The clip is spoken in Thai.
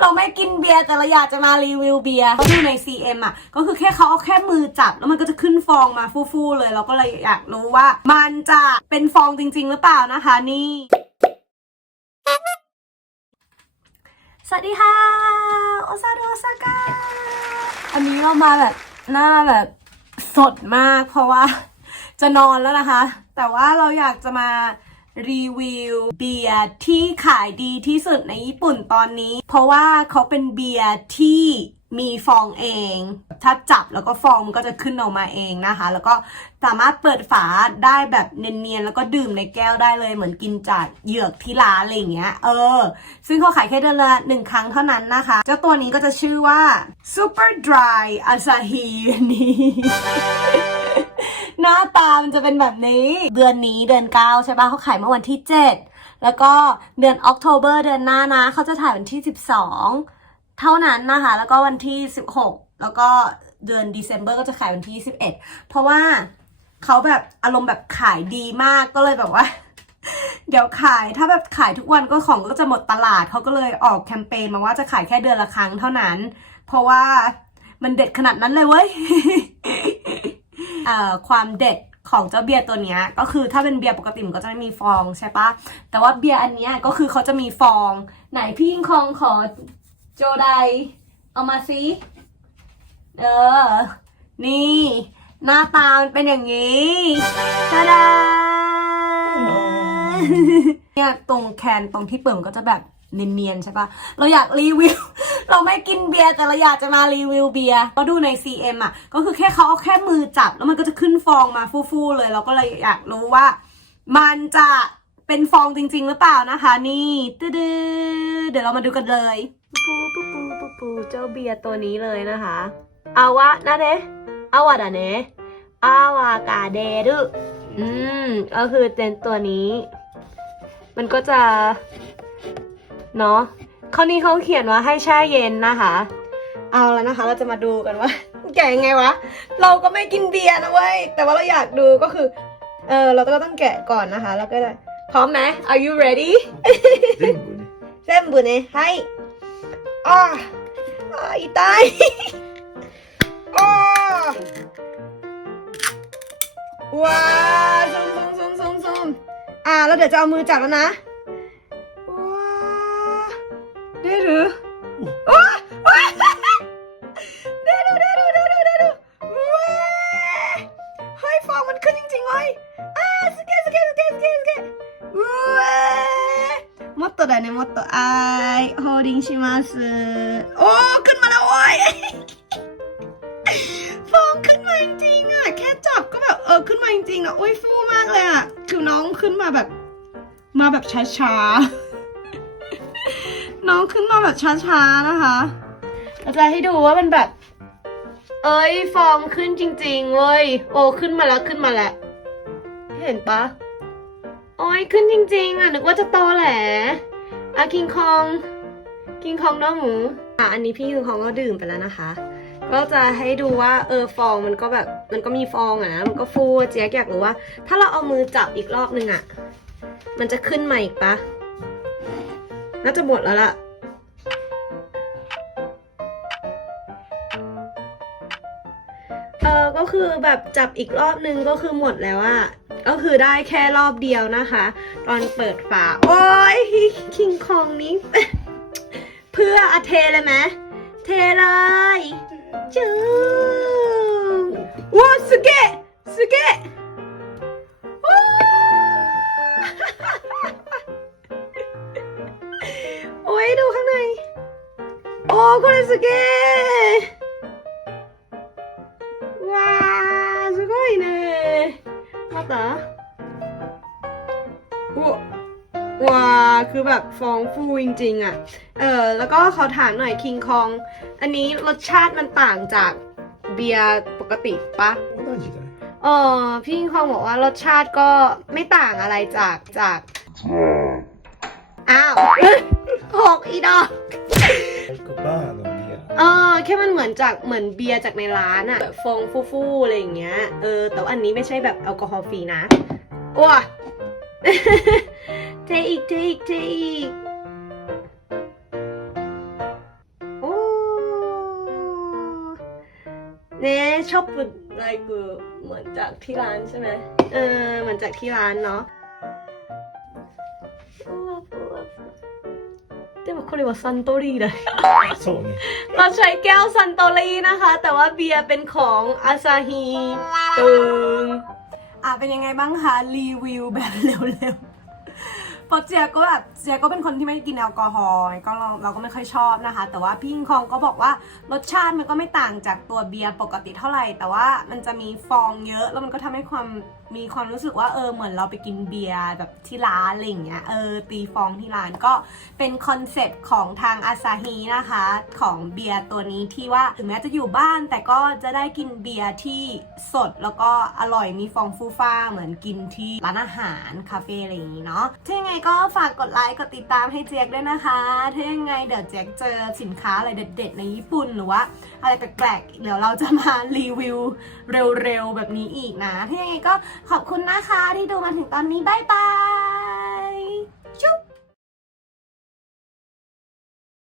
เราไม่กินเบียร์แต่เราอยากจะมารีวิวเบียร์เขาดูใน CM อะก็คือแค่เขาเอาแค่มือจับแล้วมันก็จะขึ้นฟองมาฟู่ๆเลยเราก็เลยอยากรู้ว่า มันจะเป็นฟองจริง ๆ หรือเปล่านะคะนี่ สวัสดีค่ะโอซาโดซากะอันนี้เรามาแบบหน้าแบบสดมากเพราะว่าจะนอนแล้วนะคะ แต่ว่าเราอยากจะมา รีวิวเบียร์ที่ขายดีที่สุดในญี่ปุ่นตอนนี้ เพราะว่าเขาเป็นเบียร์ที่มีฟองเอง ถ้าจับแล้วก็ฟองมันก็จะขึ้นออกมาเองนะคะ แล้วก็สามารถเปิดฝาได้แบบเนียนๆ แล้วก็ดื่มในแก้วได้เลย เหมือนกินจากเหยือกที่ร้านอะไรอย่างเงี้ย เออ ซึ่งเขาขายแค่เดือนละหนึ่งครั้งเท่านั้นนะคะ เจ้าตัวนี้ก็จะชื่อว่า Super Dry Asahi นี่ หน้าตามันจะเป็นแบบนี้ เดือนนี้เดือน9ใช่ปะเขาขายเมื่อวันที่7แล้วก็เดือนออกโทเบอร์เดือนหน้านะเขาจะถ่ายวันที่12เท่านั้นนะคะ แล้วก็วันที่16แล้วก็เดือน December ก็จะขายวันที่21เพราะว่าเขาแบบอารมณ์แบบขายดีมากก็เลยแบบว่า เดี๋ยวขายถ้าแบบขายทุกวันก็ของก็จะหมดตลาดเขาก็เลยออกแคมเปญมาว่าจะขายแค่เดือนละครั้งเท่านั้น เพราะว่ามันเด็ดขนาดนั้นเลยเว้ย ความเด็ดของเจ้าเบียร์ตัวเนี้ยก็คือถ้าเป็นเบียร์ปกติมันก็จะไม่มีฟองใช่ปะแต่ว่าเบียร์อันเนี้ยก็คือเขาจะมีฟอง ไหนพี่ยิงคองขอโจไดเอามาสิเออ นี่ หน้าตามันเป็นอย่างนี้ตาดาเนี่ยตรงแคนตรงที่เปิดมันก็จะแบบเนียนๆใช่ปะเราอยากรีวิว เราไม่กินเบียร์แต่เราอยากจะมารีวิวเบียร์ก็ดูใน CM อะ ก็คือแค่เขาเอาแค่มือจับ แล้วมันก็จะขึ้นฟองมาฟู่ๆเลย เราก็เลยอยากรู้ว่า มันจะเป็นฟองจริง ๆ หรือเปล่านะคะ นี่ตืดเดี๋ยวเรามาดูกันเลยปูปูปูปูปูเจ้าเบียร์ตัวนี้เลยนะคะอาวะนะเนะอาวะดะเนะอาวากาเดรุอืมก็คือเป็นตัวนี้ มันก็จะ เนาะ ข้อนี้เขาเขียนว่าให้แช่เย็นนะคะ เอาแล้วนะคะ เราจะมาดูกันว่า แกะยังไงวะ เราก็ไม่กินเบียร์นะเว้ย แต่ว่าเราอยากดูก็คือ เออเราก็ต้องแกะก่อนนะคะ แล้วก็ได้พร้อมไหม Are you ready เส้มบุญเน่ยให้อ่าออีตายอ้าว้าซุ่มซุ่มซุ่มซุ่มซุ่มอ่า แล้วเดี๋ยวจะเอามือจับแล้วนะ ได้หรือว้าวว้าวได้ดูได้ดูได้ดูได้ดูว้าวเฮ้ยฟองมันขึ้นจริงๆเว้ยอ่าสเกตสเกตสเกตสเกตสเกตว้าวもっとだねもっとはーいホーリンしますโอ้ขึ้นมาแล้วเว้ย ฟองขึ้นมาจริงๆอ่ะ แค่จับก็แบบเออขึ้นมาจริงๆอ่ะโอ้ยฟูมากเลยอ่ะ คือน้องขึ้นมาแบบ มาแบบช้าๆ น้องขึ้นมาแบบช้าๆนะคะ เราจะให้ดูว่ามันแบบ เอ้ยฟองขึ้นจริง ๆเว้ยโอ้ขึ้นมาแล้วขึ้นมาแล้ว เห็นปะโอ้ยขึ้นจริง ๆ อะนึกว่าจะโตแหละอะคิงคองคิงคองน้องหมูอะอันนี้พี่คิงคองก็ดื่มไปแล้วนะคะ ก็จะให้ดูว่าเออฟองมันก็แบบมันก็มีฟองอะนะมันก็ฟูเจ๊ยกอยากรู้ว่า ถ้าเราเอามือจับอีกรอบนึงอะ มันจะขึ้นมาอีกปะ น่าจะหมดแล้วล่ะ เออก็คือแบบจับอีกรอบนึงก็คือหมดแล้วอะก็คือได้แค่รอบเดียวนะคะ ตอนเปิดฝา โอ้ยคิงคองนี้ เพื่ออะเทเลยไหมเทเลยจูว้าวสเกะ すげえわーすごいねまたおว้าคือแบบฟองฟูจริงๆอ่ะ เออ แล้วก็ขอถามหน่อยคิงคอง อันนี้รสชาติมันต่างจากเบียร์ปกติปะ 同じだよ。 เออพี่คิงคองบอกว่ารสชาติก็ไม่ต่างอะไรจากจาก อ้าว หกอีดอก バーのビア。 เออแค่มันเหมือนจากเหมือนเบียร์จากในร้านอะแบบฟองฟูๆอะไรอย่างเงี้ย เออ แต่อันนี้ไม่ใช่แบบแอลกอฮอล์ฟรีนะว้วเทอีกเทอีกเทอีกโอ้เนี่ยชอบปุ่นอะไรกูเหมือนจากที่ร้านใช่ไหมเออ เหมือนจากที่ร้านเนาะ でもこれはサントリーだそうね เราใช้แก้วซันโตรีนะคะ แต่ว่าเบียร์เป็นของอาซาฮีตึงอ่ะเป็นยังไงบ้างคะรีวิวแบบเร็วๆเพราะเจียก็แบบเจียก็เป็นคนที่ไม่กินแอลกอฮอล์ก็เราเราก็ไม่ค่อยชอบนะคะ แต่ว่าพี่ยิงคองก็บอกว่ารสชาติมันก็ไม่ต่างจากตัวเบียร์ปกติเท่าไหร่ แต่ว่ามันจะมีฟองเยอะ แล้วมันก็ทำให้ความ มีความรู้สึกว่าเออเหมือนเราไปกินเบียร์แบบที่ร้านอะไรอย่างเงี้ยเออตีฟองที่ร้านก็เป็นคอนเซ็ปต์ของทางอาซาฮีนะคะของเบียร์ตัวนี้ที่ว่าถึงแม้จะอยู่บ้านแต่ก็จะได้กินเบียร์ที่สดแล้วก็อร่อยมีฟองฟูฟ้าเหมือนกินที่ร้านอาหารคาเฟ่อะไรอย่างนี้เนาะถ้ายังไงก็ฝากกดไลค์กดติดตามให้เจ๊กด้วยนะคะถ้ายังไงเดี๋ยวเจ๊กเจอสินค้าอะไรเด็ด ๆ ในญี่ปุ่นหรือว่าอะไรแปลกๆเดี๋ยวเราจะมารีวิวเร็วๆแบบนี้อีกนะถ้ายังไงก็ขอบคุณนะคะที่ดูมาถึงตอนนี้ บ๊ายบาย